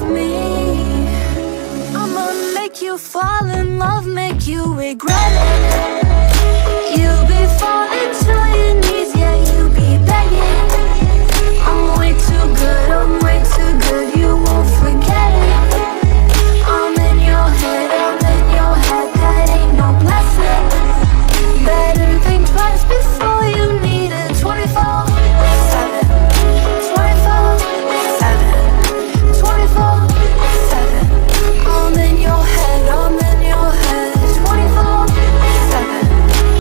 with me. I'ma make you fall in love, make you regret it. You'll be fine.